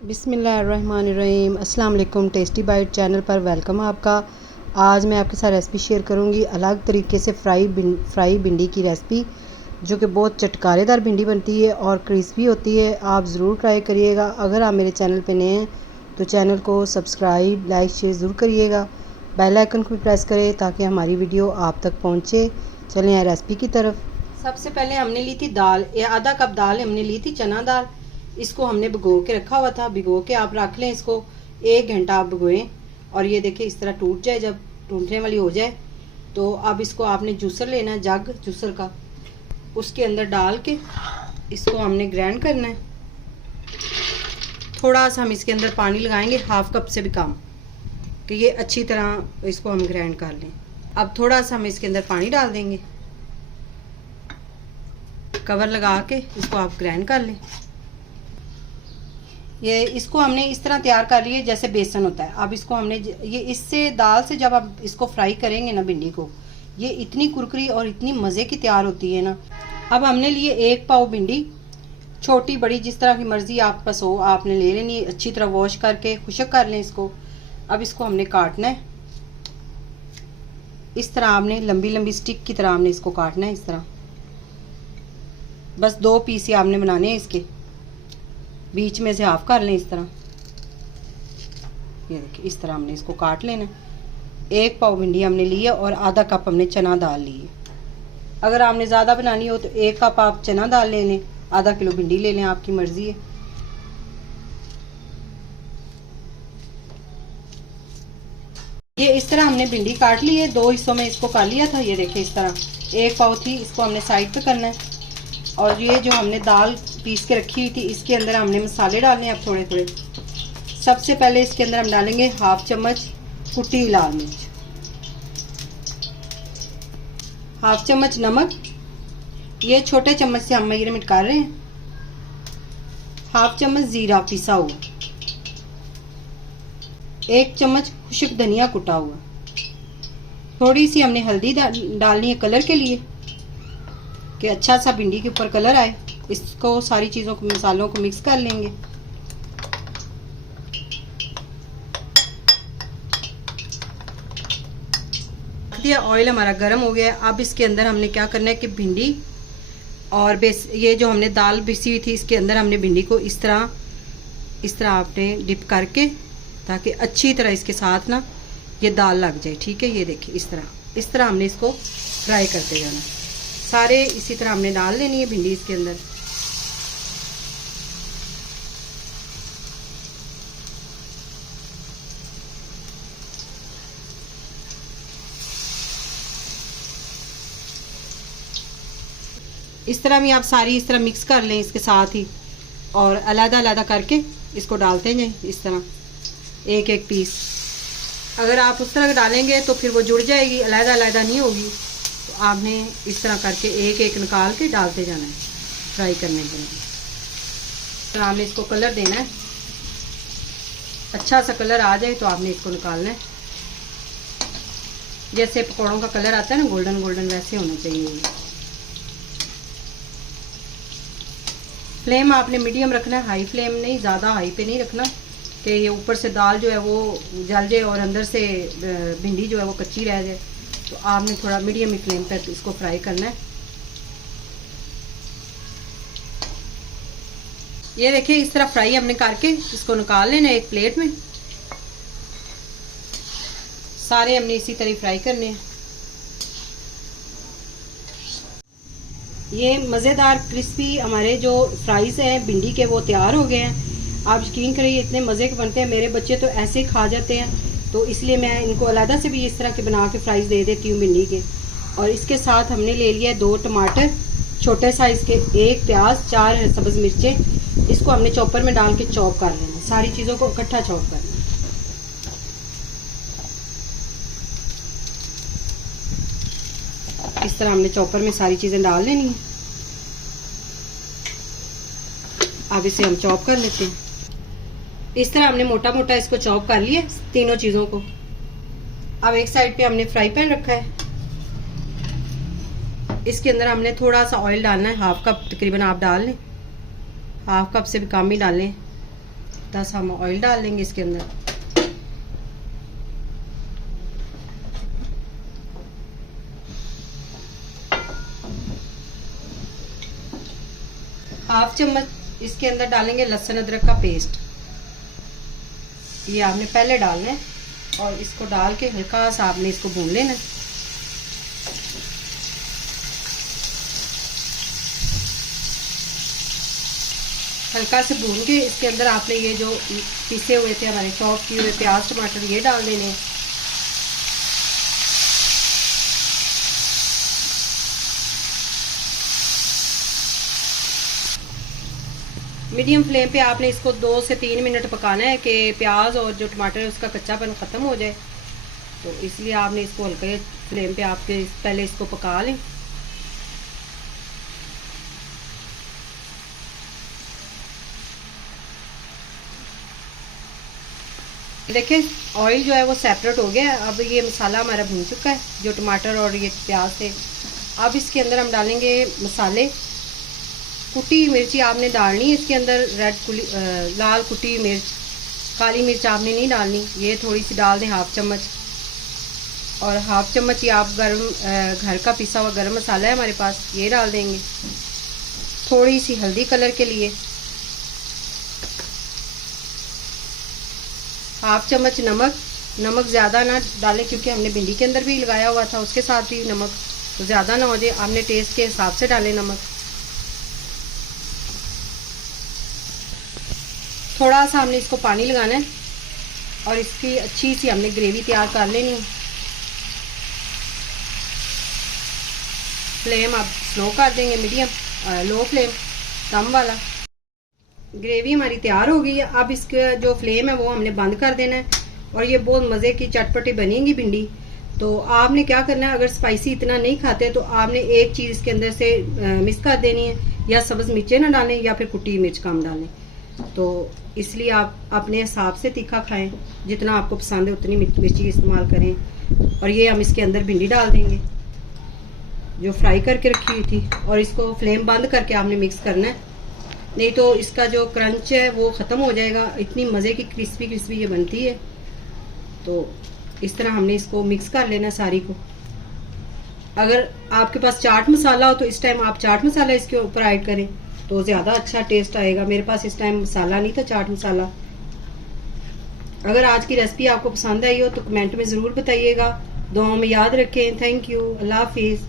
बिस्मिल्लाहिर्रहमानिर्रहीम। अस्सलाम वालेकुम। टेस्टी बाइट चैनल पर वेलकम आपका। आज मैं आपके साथ रेसिपी शेयर करूंगी अलग तरीके से फ्राई भिंडी की रेसिपी, जो कि बहुत चटकारेदार भिंडी बनती है और क्रिस्पी होती है। आप ज़रूर ट्राई करिएगा। अगर आप मेरे चैनल पे नए हैं तो चैनल को सब्सक्राइब, लाइक, शेयर ज़रूर करिएगा। बेल आइकन को भी प्रेस करें ताकि हमारी वीडियो आप तक पहुँचे। चलें आए रेसिपी की तरफ। सबसे पहले हमने ली थी दाल, आधा कप दाल हमने ली थी, चना दाल। इसको हमने भिगो के रखा हुआ था। भिगो के आप रख लें इसको, 1 घंटा आप भिगोएं। और ये देखिए इस तरह टूट जाए, जब टूटने वाली हो जाए तो अब इसको आपने जूसर लेना है, जग जूसर का। उसके अंदर डाल के इसको हमने ग्राइंड करना है। थोड़ा सा हम इसके अंदर पानी लगाएंगे, हाफ कप से भी कम, कि ये अच्छी तरह इसको हम ग्राइंड कर लें। अब थोड़ा सा हम इसके अंदर पानी डाल देंगे, कवर लगा के इसको आप ग्राइंड कर लें। ये इसको हमने इस तरह तैयार कर लिया जैसे बेसन होता है। अब इसको हमने ये इससे दाल से जब आप इसको फ्राई करेंगे ना भिंडी को, ये इतनी कुरकुरी और इतनी मज़े की तैयार होती है ना। अब हमने लिए 1 पाव भिंडी, छोटी बड़ी जिस तरह की मर्ज़ी आपके पास हो आपने ले लेनी है। अच्छी तरह वॉश करके खुश्क कर लें इसको। अब इसको हमने काटना है इस तरह, आपने लंबी लंबी स्टिक की तरह हमने इसको काटना है इस तरह। बस 2 पीस ही आपने बनाने हैं इसके, बीच में से हाफ कर लें इस तरह। ये देखिए इस तरह हमने इसको काट लेना। 1 पाव भिंडी हमने ली है और आधा कप हमने चना दाल ली है। अगर आपने ज़्यादा बनानी हो तो 1 कप आप चना दाल ले लें, आधा किलो भिंडी ले लें, आपकी मर्ज़ी है। ये इस तरह हमने भिंडी काट ली है, 2 हिस्सों में इसको कर लिया था। ये देखिए इस तरह 1 पाव थी, इसको हमने साइड पे करना है। और ये जो हमने दाल पीस के रखी हुई थी इसके अंदर हमने मसाले डालने हैं अब थोड़े थोड़े। सबसे पहले इसके अंदर हम डालेंगे हाफ चम्मच कुटी लाल मिर्च, हाफ चम्मच नमक, ये छोटे चम्मच से हम मेजरमेंट कर रहे हैं। हाफ चम्मच जीरा पिसा हुआ, 1 चम्मच खुश्क धनिया कुटा हुआ, थोड़ी सी हमने हल्दी डालनी है कलर के लिए कि अच्छा सा भिंडी के ऊपर कलर आए। इसको सारी चीज़ों को, मसालों को मिक्स कर लेंगे। दिया, ऑयल हमारा गर्म हो गया है। अब इसके अंदर हमने क्या करना है कि भिंडी और ये जो हमने दाल पिसी हुई थी इसके अंदर हमने भिंडी को इस तरह आपने डिप करके, ताकि अच्छी तरह इसके साथ ना ये दाल लग जाए। ठीक है, ये देखिए इस तरह हमने इसको फ्राई करते जाना। सारे इसी तरह हमने डाल लेनी है भिंडी इसके अंदर। इस तरह भी आप सारी इस तरह मिक्स कर लें इसके साथ ही, और अलग अलग करके इसको डालते जाएं इस तरह एक एक पीस। अगर आप उस तरह डालेंगे तो फिर वो जुड़ जाएगी, अलग अलग नहीं होगी। तो आपने इस तरह करके एक एक निकाल के डालते जाना है फ्राई करने के लिए। तो आपने इसको कलर देना है, अच्छा सा कलर आ जाए तो आपने इसको निकालना है। जैसे पकौड़ों का कलर आता है ना, गोल्डन गोल्डन, वैसे होना चाहिए। फ्लेम आपने मीडियम रखना है, हाई फ्लेम नहीं, ज़्यादा हाई पे नहीं रखना कि ये ऊपर से दाल जो है वो जल जाए और अंदर से भिंडी जो है वो कच्ची रह जाए। तो आपने थोड़ा मीडियम ही फ्लेम पर इसको फ्राई करना है। ये देखिए इस तरह फ्राई हमने करके इसको निकाल लेना एक प्लेट में। सारे हमने इसी तरह फ्राई करने हैं। ये मज़ेदार क्रिस्पी हमारे जो फ्राइज़ हैं भिंडी के वो तैयार हो गए हैं। आप यकीन करिए इतने मज़े के बनते हैं, मेरे बच्चे तो ऐसे ही खा जाते हैं। तो इसलिए मैं इनको अलहदा से भी इस तरह के बना के फ्राइज़ दे देती हूँ भिंडी के। और इसके साथ हमने ले लिया 2 टमाटर छोटे साइज़ के, 1 प्याज, 4 सब्ज़ मिर्चें। इसको हमने चॉपर में डाल के चॉप कर लेना, सारी चीज़ों को इकट्ठा चॉप करना। इस तरह हमने चॉपर में सारी चीज़ें डाल लेनी है। अब इसे हम चॉप कर लेते हैं। इस तरह हमने मोटा मोटा इसको चॉप कर लिया तीनों चीज़ों को। अब एक साइड पे हमने फ्राई पैन रखा है, इसके अंदर हमने थोड़ा सा ऑयल डालना है, हाफ कप तकरीबन आप डाल लें, हाफ कप से भी कम ही डालें। 10 हम ऑयल डाल लेंगे इसके अंदर। हाफ चम्मच इसके अंदर डालेंगे लहसुन अदरक का पेस्ट। ये आपने पहले डालना है और इसको डाल के हल्का सा आपने इसको भून लेना। हल्का से भून के इसके अंदर आपने ये जो पिसे हुए थे हमारे चॉप किए हुए प्याज टमाटर ये डाल देने। मीडियम फ्लेम पे आपने इसको 2 से 3 मिनट पकाना है कि प्याज और जो टमाटर है उसका कच्चापन ख़त्म हो जाए। तो इसलिए आपने इसको हल्के फ्लेम पे आपके पहले इसको पका लें। देखिए ऑयल जो है वो सेपरेट हो गया है। अब ये मसाला हमारा भून चुका है, जो टमाटर और ये प्याज थे। अब इसके अंदर हम डालेंगे मसाले। कुटी मिर्ची आपने डालनी है इसके अंदर, लाल कुटी मिर्च, काली मिर्च आपने नहीं डालनी। ये थोड़ी सी डाल दें, हाफ चम्मच। और हाफ चम्मच ये आप घर का पिसा हुआ गरम मसाला है हमारे पास, ये डाल देंगे। थोड़ी सी हल्दी कलर के लिए, हाफ चम्मच नमक। नमक ज़्यादा ना डालें क्योंकि हमने भिंडी के अंदर भी लगाया हुआ था, उसके साथ भी नमक तो ज़्यादा ना हो जाए। आपने टेस्ट के हिसाब से डालें नमक। थोड़ा सा हमने इसको पानी लगाना है और इसकी अच्छी सी हमने ग्रेवी तैयार कर लेनी है। फ्लेम आप स्लो कर देंगे, मीडियम लो फ्लेम कम वाला। ग्रेवी हमारी तैयार हो गई है। अब इसका जो फ्लेम है वो हमने बंद कर देना है और ये बहुत मज़े की चटपटी बनेगी भिंडी। तो आपने क्या करना है, अगर स्पाइसी इतना नहीं खाते तो आपने एक चीज़ इसके अंदर से मिक्स कर देनी है, या सब्ज़ मिर्चें ना डालें या फिर कुटी मिर्च कम डालें। तो इसलिए आप अपने हिसाब से तीखा खाएं, जितना आपको पसंद है उतनी मिर्ची इस्तेमाल करें। और ये हम इसके अंदर भिंडी डाल देंगे जो फ्राई करके रखी हुई थी, और इसको फ्लेम बंद करके आपने मिक्स करना है, नहीं तो इसका जो क्रंच है वो ख़त्म हो जाएगा। इतनी मज़े की क्रिस्पी क्रिस्पी ये बनती है। तो इस तरह हमने इसको मिक्स कर लेना सारी को। अगर आपके पास चाट मसाला हो तो इस टाइम आप चाट मसाला इसके ऊपर ऐड करें तो ज़्यादा अच्छा टेस्ट आएगा। मेरे पास इस टाइम मसाला नहीं था, चाट मसाला। अगर आज की रेसिपी आपको पसंद आई हो तो कमेंट में ज़रूर बताइएगा। दुआओं में याद रखें। Thank you. अल्लाह हाफिज़।